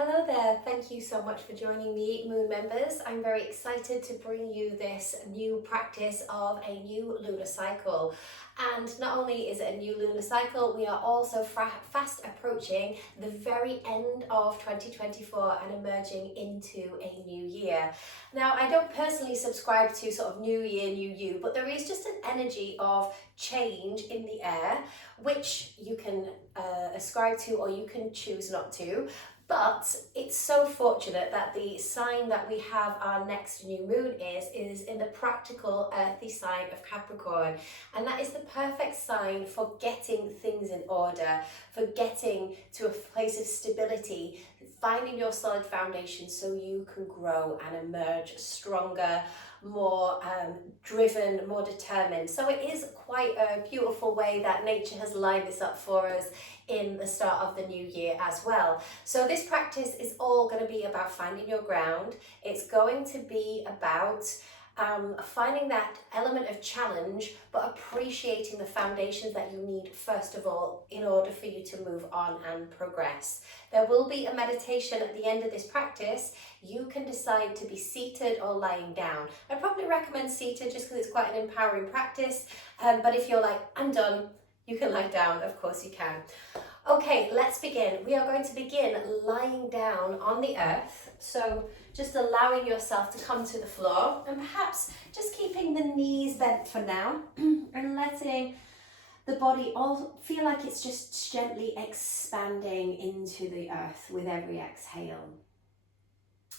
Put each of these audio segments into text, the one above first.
Hello there, thank you so much for joining me, Moon members. I'm very excited to bring you this new practice of a new lunar cycle. And not only is it a new lunar cycle, we are also fast approaching the very end of 2024 and emerging into a new year. Now, I don't personally subscribe to sort of new year, new you, but there is just an energy of change in the air, which you can ascribe to or you can choose not to. But it's so fortunate that the sign that we have our next new moon is in the practical earthy sign of Capricorn. And that is the perfect sign for getting things in order, for getting to a place of stability, finding your solid foundation so you can grow and emerge stronger, more driven, more determined. So it is quite a beautiful way that nature has lined this up for us in the start of the new year as well. So this practice is all going to be about finding your ground. It's going to be about finding that element of challenge, but appreciating the foundations that you need first of all in order for you to move on and progress. There will be a meditation at the end of this practice. You can decide to be seated or lying down. I'd probably recommend seated just because it's quite an empowering practice, but if you're like, I'm done, you can lie down, of course you can. Okay, let's begin. We are going to begin lying down on the earth. So just allowing yourself to come to the floor and perhaps just keeping the knees bent for now and letting the body all feel like it's just gently expanding into the earth with every exhale.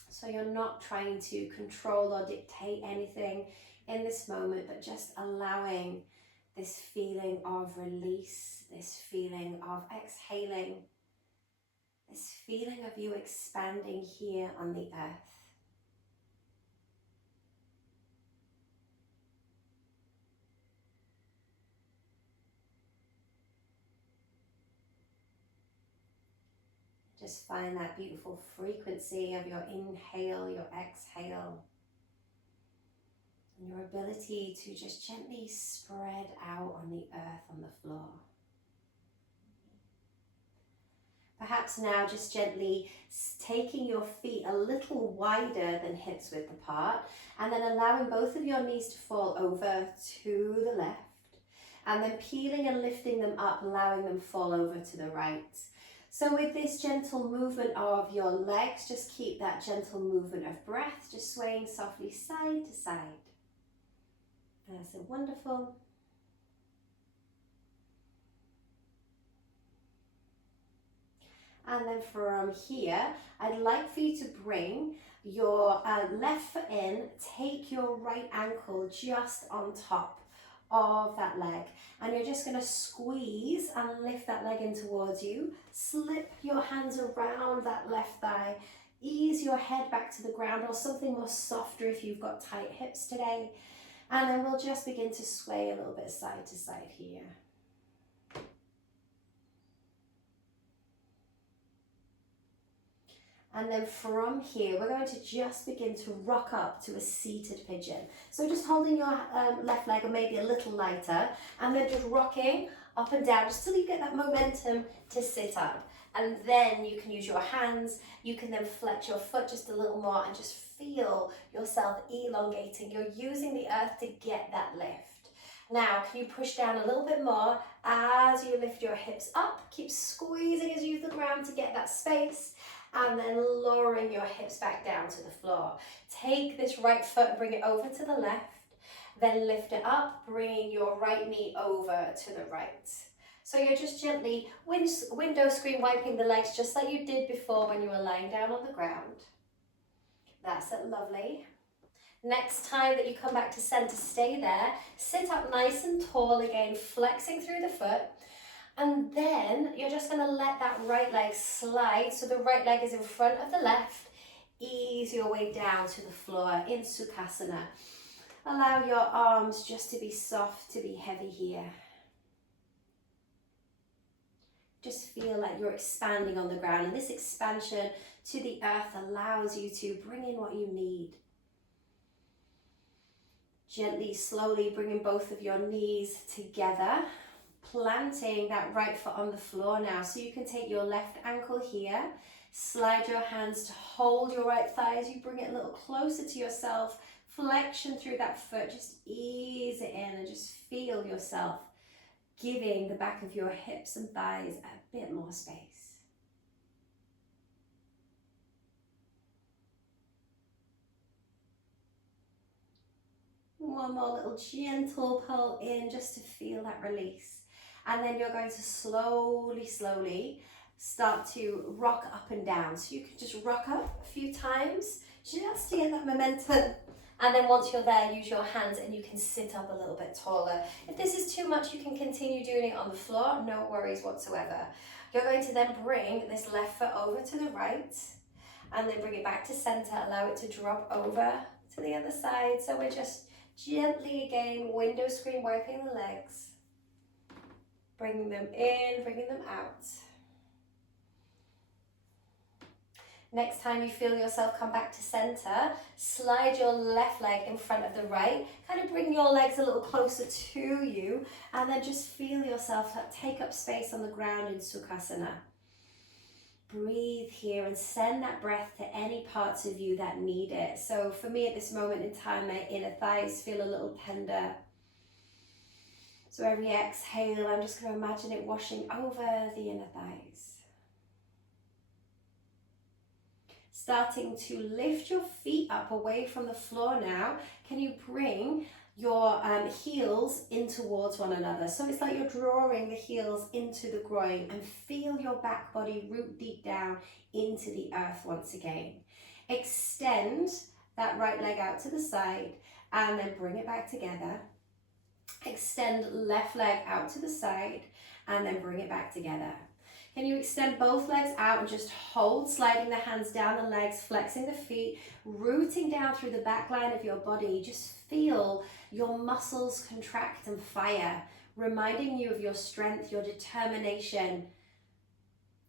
So you're not trying to control or dictate anything in this moment, but just allowing this feeling of release, this feeling of exhaling, this feeling of you expanding here on the earth. Just find that beautiful frequency of your inhale, your exhale, and your ability to just gently spread out on the earth, on the floor. Perhaps now just gently taking your feet a little wider than hips width apart, and then allowing both of your knees to fall over to the left, and then peeling and lifting them up, allowing them fall over to the right. So with this gentle movement of your legs, just keep that gentle movement of breath, just swaying softly side to side. That's so wonderful. And then from here, I'd like for you to bring your left foot in, take your right ankle just on top of that leg. And you're just going to squeeze and lift that leg in towards you. Slip your hands around that left thigh. Ease your head back to the ground or something more softer if you've got tight hips today. And then we'll just begin to sway a little bit side to side here. And then from here, we're going to just begin to rock up to a seated pigeon. So just holding your left leg or maybe a little lighter, and then just rocking up and down just till you get that momentum to sit up. And then you can use your hands, you can then flex your foot just a little more and just feel yourself elongating. You're using the earth to get that lift. Now, can you push down a little bit more as you lift your hips up? Keep squeezing as you use the ground to get that space. And then lowering your hips back down to the floor. Take this right foot and bring it over to the left. Then lift it up, bringing your right knee over to the right. So you're just gently window screen wiping the legs just like you did before when you were lying down on the ground. That's it, lovely. Next time that you come back to center, stay there. Sit up nice and tall again, flexing through the foot. And then you're just going to let that right leg slide. So the right leg is in front of the left. Ease your way down to the floor in Sukhasana. Allow your arms just to be soft, to be heavy here. Just feel like you're expanding on the ground. And this expansion to the earth allows you to bring in what you need. Gently, slowly bringing both of your knees together. planting that right foot on the floor now. So you can take your left ankle here, slide your hands to hold your right thigh as you bring it a little closer to yourself, flexion through that foot, just ease it in and just feel yourself giving the back of your hips and thighs a bit more space. One more little gentle pull in just to feel that release. And then you're going to slowly start to rock up and down. So you can just rock up a few times just to get that momentum. And then once you're there, use your hands and you can sit up a little bit taller. If this is too much, you can continue doing it on the floor, no worries whatsoever. You're going to then bring this left foot over to the right and then bring it back to center, allow it to drop over to the other side. So we're just gently again, window screen wiping the legs, bringing them in, bringing them out. Next time you feel yourself come back to center, slide your left leg in front of the right, kind of bring your legs a little closer to you, and then just feel yourself take up space on the ground in Sukhasana. Breathe here and send that breath to any parts of you that need it. So for me at this moment in time, my inner thighs feel a little tender. So every exhale, I'm just going to imagine it washing over the inner thighs. Starting to lift your feet up away from the floor now. Can you bring your heels in towards one another? So it's like you're drawing the heels into the groin and feel your back body root deep down into the earth once again. Extend that right leg out to the side and then bring it back together. Extend left leg out to the side and then bring it back together. Can you extend both legs out and just hold, sliding the hands down the legs, flexing the feet, rooting down through the back line of your body. Just feel your muscles contract and fire, reminding you of your strength, your determination,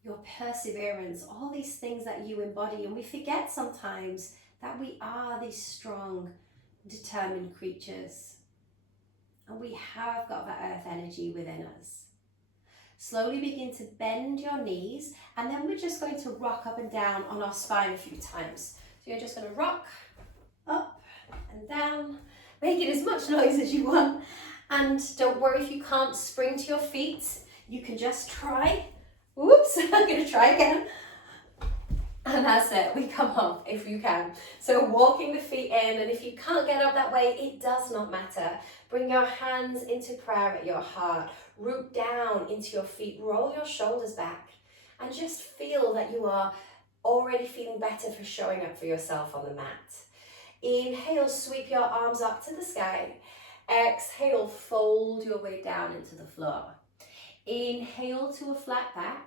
your perseverance, all these things that you embody. And we forget sometimes that we are these strong, determined creatures. And we have got that earth energy within us. Slowly begin to bend your knees, and then we're just going to rock up and down on our spine a few times. So you're just going to rock up and down, making as much noise as you want. And don't worry if you can't spring to your feet, you can just try. Whoops, I'm going to try again. And that's it, we come up if you can. So walking the feet in, and if you can't get up that way, it does not matter. Bring your hands into prayer at your heart. Root down into your feet, roll your shoulders back, and just feel that you are already feeling better for showing up for yourself on the mat. Inhale, sweep your arms up to the sky. Exhale, fold your way down into the floor. Inhale to a flat back.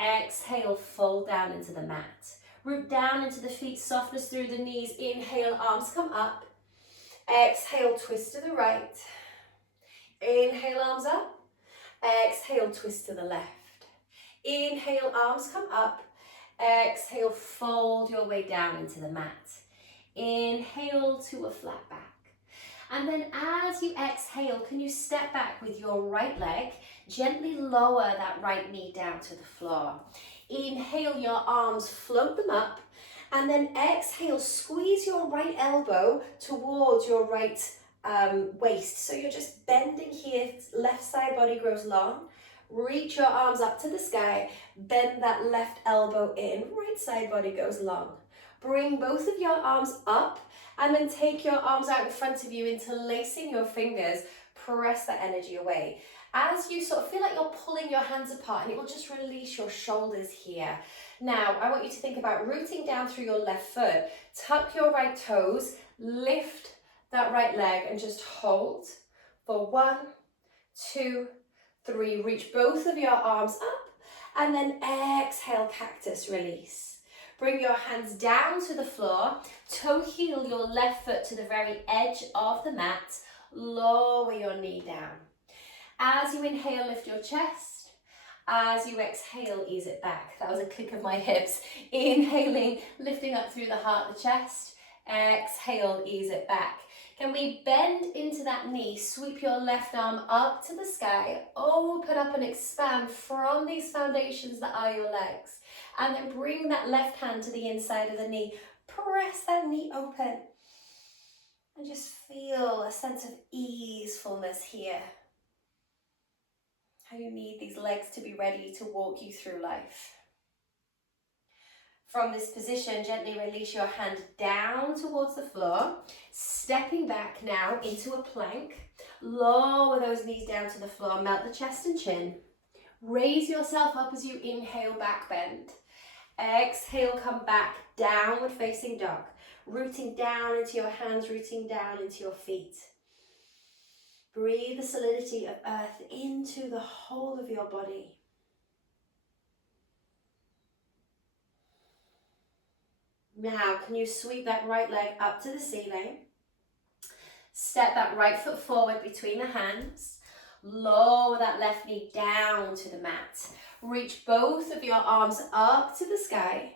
Exhale, fold down into the mat. Root down into the feet, softness through the knees. Inhale, arms come up. Exhale, twist to the right. Inhale, arms up. Exhale, twist to the left. Inhale, arms come up. Exhale, fold your way down into the mat. Inhale to a flat back. And then as you exhale, can you step back with your right leg? Gently lower that right knee down to the floor. Inhale, your arms, float them up. And then exhale, squeeze your right elbow towards your right waist. So you're just bending here, left side body grows long. Reach your arms up to the sky, bend that left elbow in, right side body goes long. Bring both of your arms up and then take your arms out in front of you, interlacing your fingers, press that energy away. As you sort of feel like you're pulling your hands apart, and it will just release your shoulders here. Now, I want you to think about rooting down through your left foot, tuck your right toes, lift that right leg and just hold for 1, 2, 3. Reach both of your arms up and then exhale, cactus, release. Bring your hands down to the floor, toe heel your left foot to the very edge of the mat, lower your knee down. As you inhale, lift your chest. As you exhale, ease it back. That was a click of my hips. Inhaling, lifting up through the heart, the chest. Exhale, ease it back. Can we bend into that knee, sweep your left arm up to the sky, open up and expand from these foundations that are your legs. And then bring that left hand to the inside of the knee. Press that knee open. And just feel a sense of easefulness here. How you need these legs to be ready to walk you through life. From this position, gently release your hand down towards the floor, stepping back now into a plank. Lower those knees down to the floor, melt the chest and chin. Raise yourself up as you inhale, back bend. Exhale, come back, downward facing dog. Rooting down into your hands, rooting down into your feet. Breathe the solidity of earth into the whole of your body. Now, can you sweep that right leg up to the ceiling? Step that right foot forward between the hands. Lower that left knee down to the mat. Reach both of your arms up to the sky.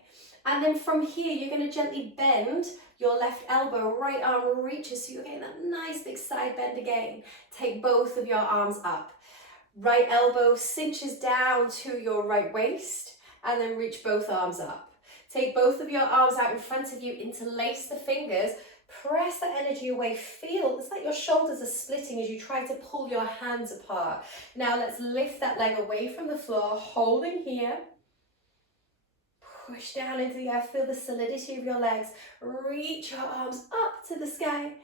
And then from here, you're going to gently bend your left elbow. Right arm reaches, so you're getting that nice big side bend again. Take both of your arms up. Right elbow cinches down to your right waist. And then reach both arms up. Take both of your arms out in front of you, interlace the fingers, press that energy away. Feel, it's like your shoulders are splitting as you try to pull your hands apart. Now let's lift that leg away from the floor, holding here. Push down into the earth, feel the solidity of your legs. Reach your arms up to the sky.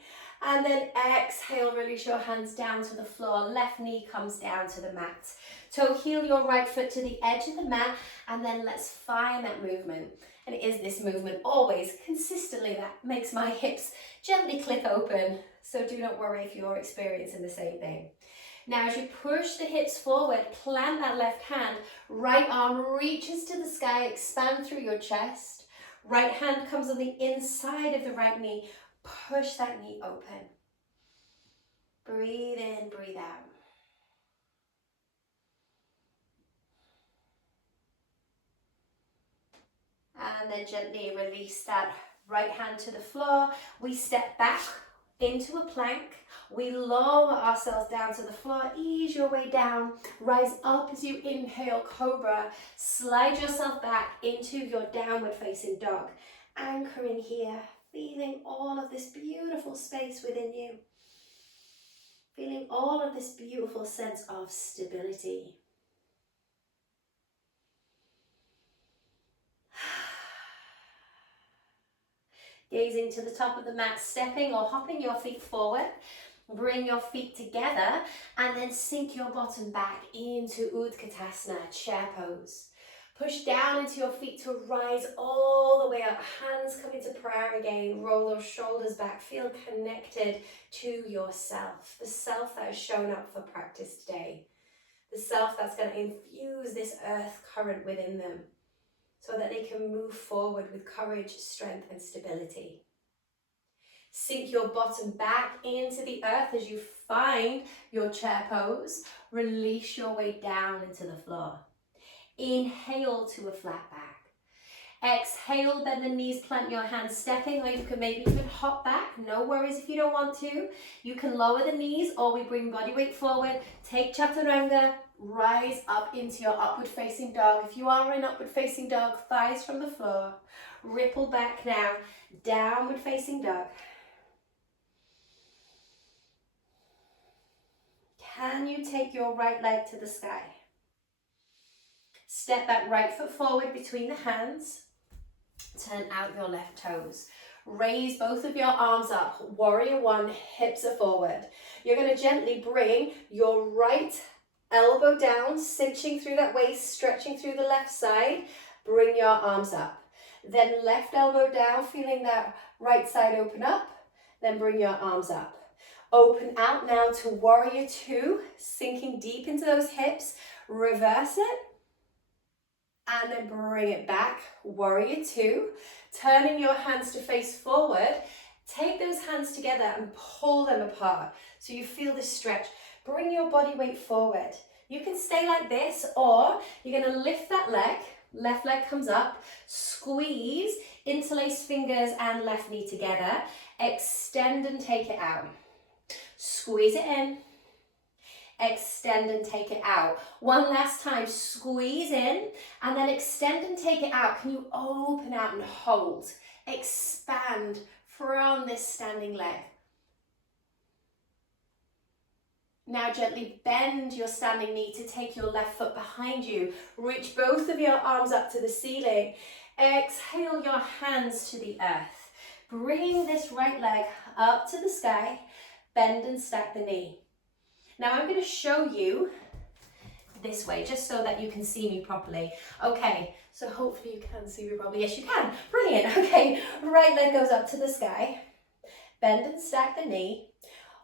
And then exhale, release your hands down to the floor. Left knee comes down to the mat. Toe heel your right foot to the edge of the mat. And then let's find that movement. And it is this movement always consistently that makes my hips gently click open. So do not worry if you're experiencing the same thing. Now as you push the hips forward, plant that left hand. Right arm reaches to the sky, expand through your chest. Right hand comes on the inside of the right knee. Push that knee open. Breathe in, breathe out. And then gently release that right hand to the floor. We step back into a plank. We lower ourselves down to the floor. Ease your way down. Rise up as you inhale, cobra. Slide yourself back into your downward facing dog. Anchoring here. Feeling all of this beautiful space within you. Feeling all of this beautiful sense of stability. Gazing to the top of the mat, stepping or hopping your feet forward. Bring your feet together and then sink your bottom back into Utkatasana, chair pose. Push down into your feet to rise all the way up. Hands come into prayer again. Roll those shoulders back. Feel connected to yourself. The self that has shown up for practice today. The self that's going to infuse this earth current within them so that they can move forward with courage, strength and stability. Sink your bottom back into the earth as you find your chair pose. Release your way down into the floor. Inhale to a flat back. Exhale, bend the knees, plant your hands, stepping, or you can maybe even hop back. No worries if you don't want to. You can lower the knees or we bring body weight forward. Take chaturanga, rise up into your upward facing dog. If you are in upward facing dog, thighs from the floor. Ripple back now, downward facing dog. Can you take your right leg to the sky? Step that right foot forward between the hands. Turn out your left toes. Raise both of your arms up. Warrior one, hips are forward. You're going to gently bring your right elbow down, cinching through that waist, stretching through the left side. Bring your arms up. Then left elbow down, feeling that right side open up. Then bring your arms up. Open out now to warrior two, sinking deep into those hips. Reverse it. And then bring it back, warrior two. Turning your hands to face forward. Take those hands together and pull them apart. So you feel this stretch. Bring your body weight forward. You can stay like this, or you're going to lift that leg. Left leg comes up, squeeze, interlace fingers and left knee together, extend and take it out. Squeeze it in, extend and take it out. One last time, squeeze in and then extend and take it out. Can you open out and hold? Expand from this standing leg. Now gently bend your standing knee to take your left foot behind you. Reach both of your arms up to the ceiling. Exhale your hands to the earth. Bring this right leg up to the sky. Bend and stack the knee. Now I'm going to show you this way, just so that you can see me properly. Okay, so hopefully you can see me properly. Yes, you can. Brilliant. Okay, right leg goes up to the sky. Bend and stack the knee.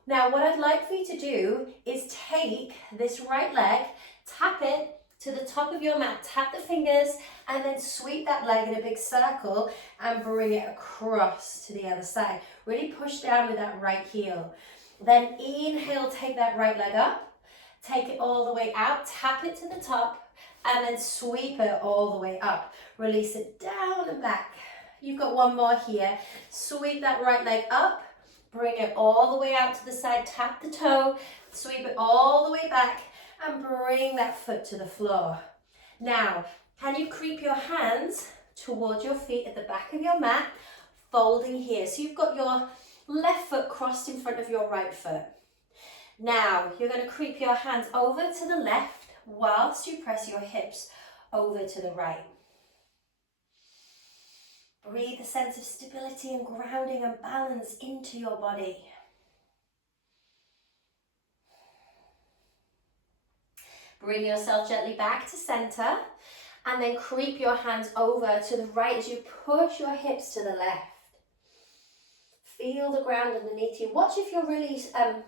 Now what I'd like for you to do is take this right leg, tap it to the top of your mat, tap the fingers, and then sweep that leg in a big circle and bring it across to the other side. Really push down with that right heel. Then inhale, take that right leg up, take it all the way out, tap it to the top, and then sweep it all the way up. Release it down and back. You've got one more here. Sweep that right leg up, bring it all the way out to the side, tap the toe, sweep it all the way back, and bring that foot to the floor. Now, can you creep your hands towards your feet at the back of your mat, folding here. So you've got your left foot crossed in front of your right foot. Now, you're going to creep your hands over to the left whilst you press your hips over to the right. Breathe a sense of stability and grounding and balance into your body. Bring yourself gently back to center and then creep your hands over to the right as you push your hips to the left. Feel the ground underneath you. Watch if you're really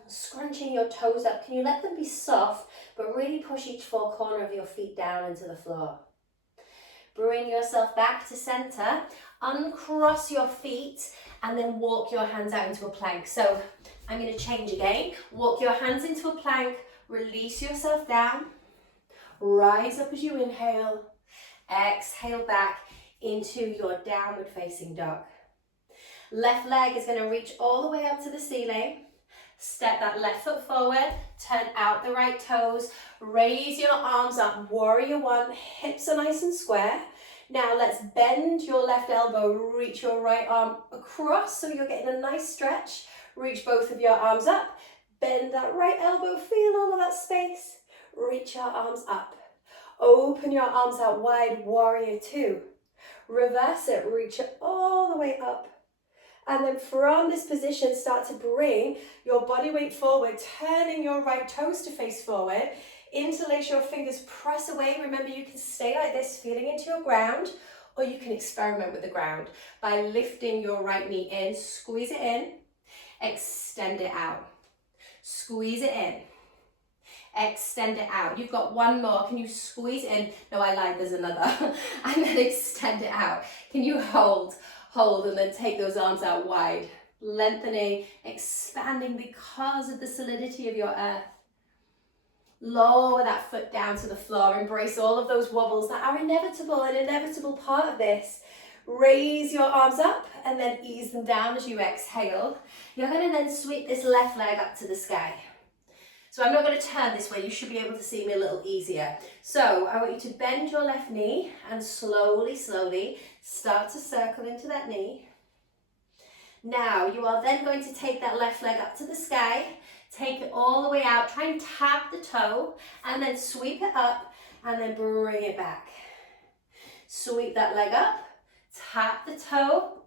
scrunching your toes up. Can you let them be soft, but really push each four corner of your feet down into the floor. Bring yourself back to center, uncross your feet, and then walk your hands out into a plank. So I'm going to change again. Walk your hands into a plank, release yourself down, rise up as you inhale, exhale back into your downward facing dog. Left leg is going to reach all the way up to the ceiling. Step that left foot forward, turn out the right toes, raise your arms up, warrior one, hips are nice and square. Now let's bend your left elbow, reach your right arm across so you're getting a nice stretch. Reach both of your arms up, bend that right elbow, feel all of that space. Reach your arms up. Open your arms out wide, warrior two. Reverse it, reach it all the way up. And then from this position, start to bring your body weight forward, turning your right toes to face forward. Interlace your fingers, press away. Remember, you can stay like this, feeling into your ground, or you can experiment with the ground by lifting your right knee in, squeeze it in, extend it out. Squeeze it in, extend it out. You've got one more. Can you squeeze it in? No, I lied, there's another. And then extend it out. Can you hold, and then take those arms out wide, lengthening, expanding because of the solidity of your earth. Lower that foot down to the floor. Embrace all of those wobbles that are inevitable, an inevitable part of this. Raise your arms up and then ease them down as you exhale. You're going to then sweep this left leg up to the sky. So I'm not going to turn this way. You should be able to see me a little easier. So I want you to bend your left knee and slowly start to circle into that knee. Now you are then going to take that left leg up to the sky. Take it all the way out. Try and tap the toe and then sweep it up and then bring it back. Sweep that leg up, tap the toe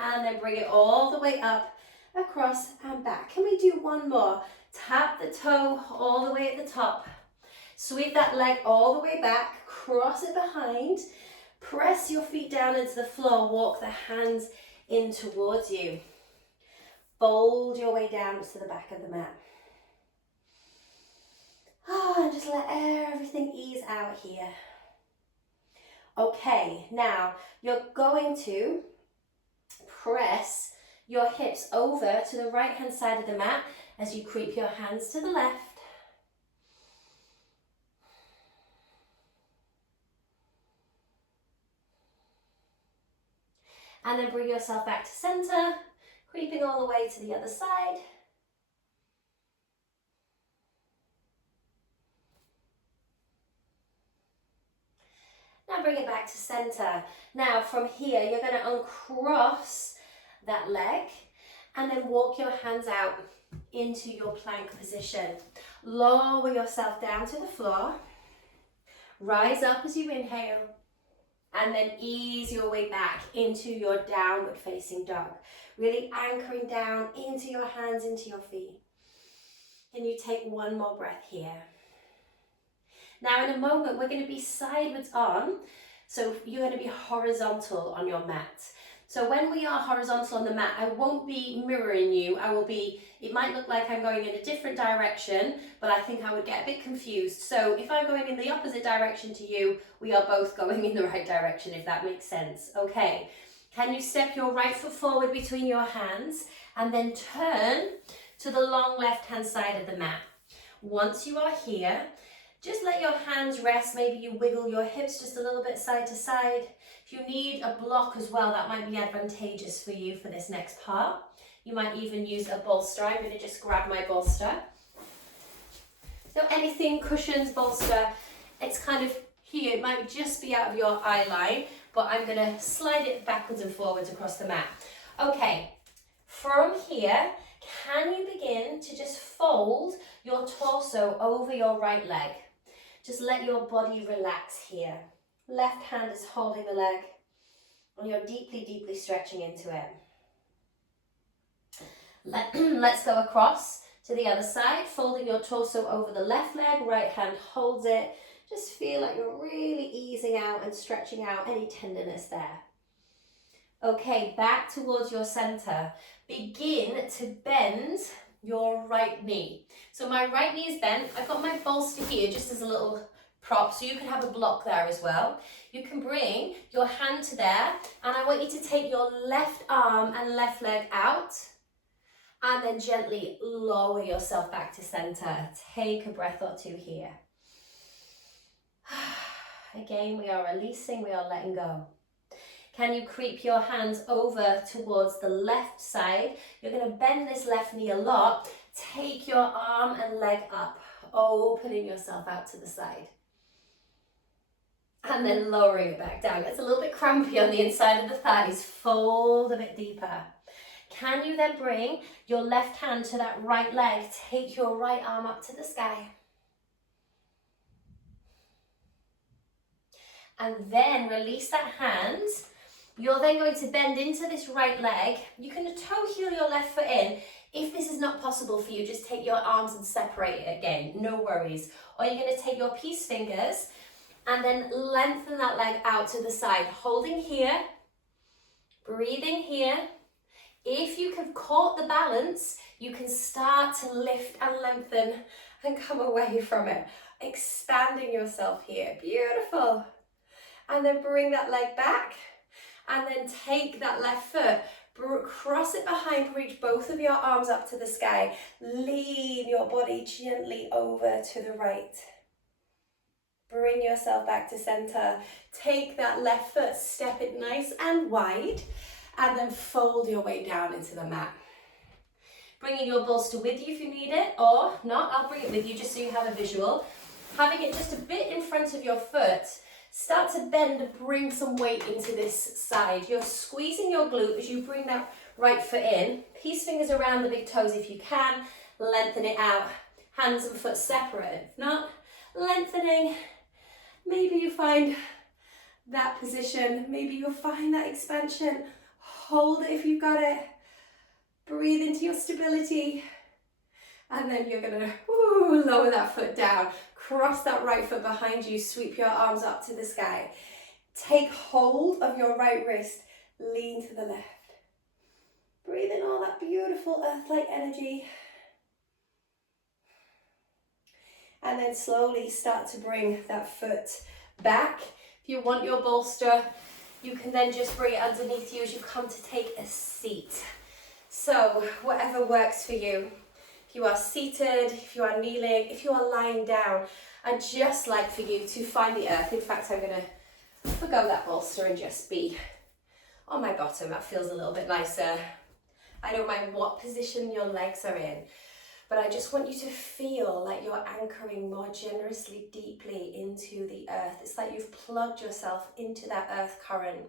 and then bring it all the way up, across and back. Can we do one more? Tap the toe all the way at the top. Sweep that leg all the way back, cross it behind, press your feet down into the floor, walk the hands in towards you. Fold your way down to the back of the mat. And just let everything ease out here. Okay, now you're going to press your hips over to the right hand side of the mat as you creep your hands to the left. And then bring yourself back to center, creeping all the way to the other side. Now bring it back to center. Now from here, you're going to uncross that leg and then walk your hands out into your plank position. Lower yourself down to the floor. Rise up as you inhale. And then ease your way back into your downward facing dog. Really anchoring down into your hands, into your feet. And you take one more breath here. Now in a moment, we're going to be sideways on. So you're going to be horizontal on your mat. So when we are horizontal on the mat, I won't be mirroring you. It might look like I'm going in a different direction, but I think I would get a bit confused. So if I'm going in the opposite direction to you, we are both going in the right direction, if that makes sense. Okay. Can you step your right foot forward between your hands and then turn to the long left-hand side of the mat. Once you are here, just let your hands rest. Maybe you wiggle your hips just a little bit side to side. If you need a block as well, that might be advantageous for you for this next part. You might even use a bolster. I'm going to just grab my bolster. So anything, cushions, bolster, it's kind of here. It might just be out of your eye line, but I'm going to slide it backwards and forwards across the mat. Okay, from here, can you begin to just fold your torso over your right leg? Just let your body relax here. Left hand is holding the leg, and you're deeply, deeply stretching into it. Let's go across to the other side, folding your torso over the left leg, right hand holds it. Just feel like you're really easing out and stretching out any tenderness there. Okay, back towards your center. Begin to bend your right knee. So my right knee is bent. I've got my bolster here just as a little prop, so you can have a block there as well. You can bring your hand to there, and I want you to take your left arm and left leg out, and then gently lower yourself back to center. Take a breath or two here. Again, we are releasing, we are letting go. Can you creep your hands over towards the left side? You're going to bend this left knee a lot. Take your arm and leg up, opening yourself out to the side. And then lowering it back down. It's a little bit crampy on the inside of the thighs. Fold a bit deeper. Can you then bring your left hand to that right leg? Take your right arm up to the sky. And then release that hand. You're then going to bend into this right leg. You can toe heel your left foot in. If this is not possible for you, just take your arms and separate it again. No worries. Or you're going to take your peace fingers and then lengthen that leg out to the side. Holding here. Breathing here. If you have caught the balance, you can start to lift and lengthen and come away from it. Expanding yourself here. Beautiful. And then bring that leg back. And then take that left foot, cross it behind, reach both of your arms up to the sky. Lean your body gently over to the right. Bring yourself back to center. Take that left foot, step it nice and wide, and then fold your way down into the mat. Bringing your bolster with you if you need it, or not, I'll bring it with you just so you have a visual. Having it just a bit in front of your foot. Start to bend and bring some weight into this side. You're squeezing your glute as you bring that right foot in. Peace fingers around the big toes if you can. Lengthen it out. Hands and foot separate. If not, lengthening. Maybe you find that position. Maybe you'll find that expansion. Hold it if you've got it. Breathe into your stability. And then you're going to lower that foot down. Cross that right foot behind you. Sweep your arms up to the sky. Take hold of your right wrist. Lean to the left. Breathe in all that beautiful earth-like energy. And then slowly start to bring that foot back. If you want your bolster, you can then just bring it underneath you as you come to take a seat. So whatever works for you. If you are seated, if you are kneeling, if you are lying down, I'd just like for you to find the earth. In fact, I'm going to forgo that bolster and just be on my bottom. That feels a little bit nicer. I don't mind what position your legs are in, but I just want you to feel like you're anchoring more generously, deeply into the earth. It's like you've plugged yourself into that earth current.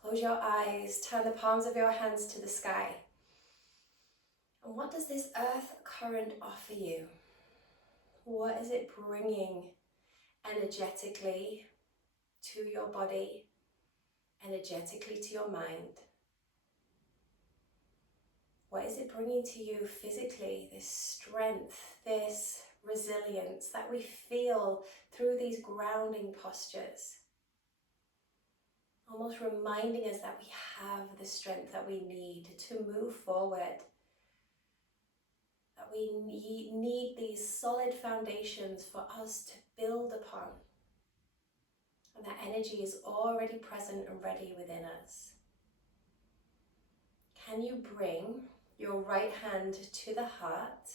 Close your eyes, turn the palms of your hands to the sky. And what does this earth current offer you? What is it bringing energetically to your body, energetically to your mind? What is it bringing to you physically, this strength, this resilience that we feel through these grounding postures? Almost reminding us that we have the strength that we need to move forward. That we need these solid foundations for us to build upon. And that energy is already present and ready within us. Can you bring your right hand to the heart?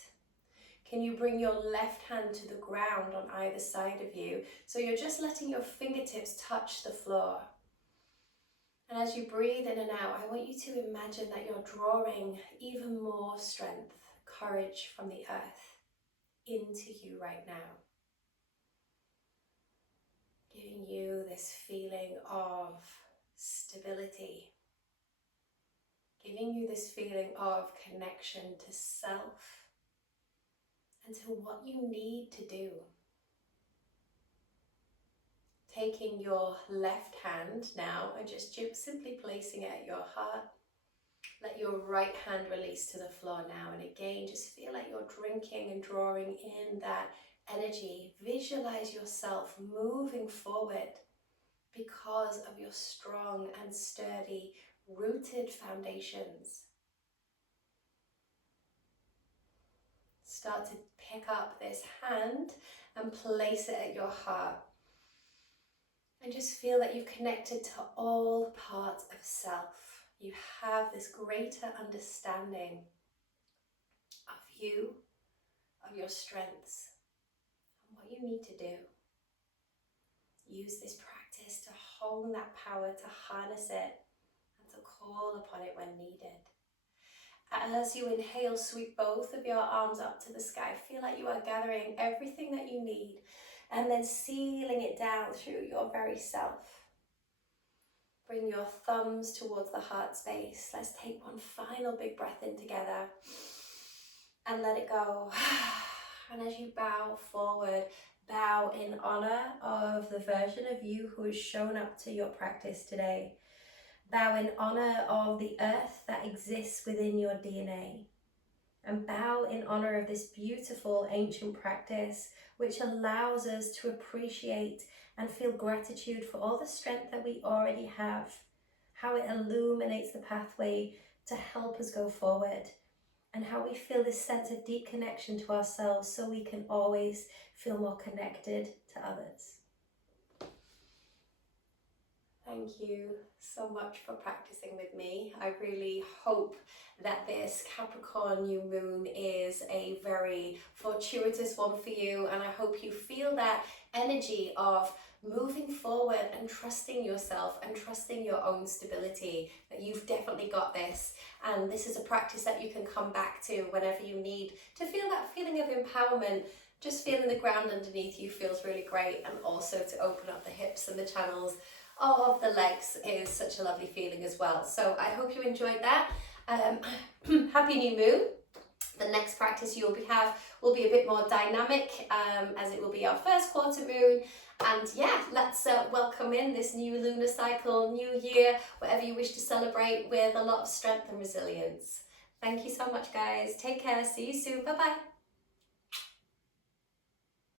Can you bring your left hand to the ground on either side of you? So you're just letting your fingertips touch the floor. And as you breathe in and out, I want you to imagine that you're drawing even more strength, courage from the earth into you right now. Giving you this feeling of stability. Giving you this feeling of connection to self and to what you need to do. Taking your left hand now and just simply placing it at your heart. Let your right hand release to the floor now. And again, just feel like you're drinking and drawing in that energy. Visualize yourself moving forward because of your strong and sturdy, rooted foundations. Start to pick up this hand and place it at your heart. And just feel that you've connected to all parts of self. You have this greater understanding of you, of your strengths, and what you need to do. Use this practice to hone that power, to harness it, and to call upon it when needed. As you inhale, sweep both of your arms up to the sky. Feel like you are gathering everything that you need and then sealing it down through your very self. Bring your thumbs towards the heart space. Let's take one final big breath in together and let it go. And as you bow forward, bow in honor of the version of you who has shown up to your practice today. Bow in honor of the earth that exists within your DNA. And bow in honor of this beautiful ancient practice which allows us to appreciate and feel gratitude for all the strength that we already have, how it illuminates the pathway to help us go forward, and how we feel this sense of deep connection to ourselves so we can always feel more connected to others. Thank you so much for practicing with me. I really hope that this Capricorn new moon is a very fortuitous one for you, and I hope you feel that energy of moving forward and trusting yourself and trusting your own stability, that you've definitely got this, and this is a practice that you can come back to whenever you need to feel that feeling of empowerment. Just feeling the ground underneath you feels really great, and also to open up the hips and the channels of the legs is such a lovely feeling as well. So I hope you enjoyed that. Happy new moon. The next practice you'll have will be a bit more dynamic, as it will be our first quarter moon. And yeah, let's welcome in this new lunar cycle, new year, whatever you wish to celebrate, with a lot of strength and resilience. Thank you so much, guys. Take care. See you soon. Bye bye.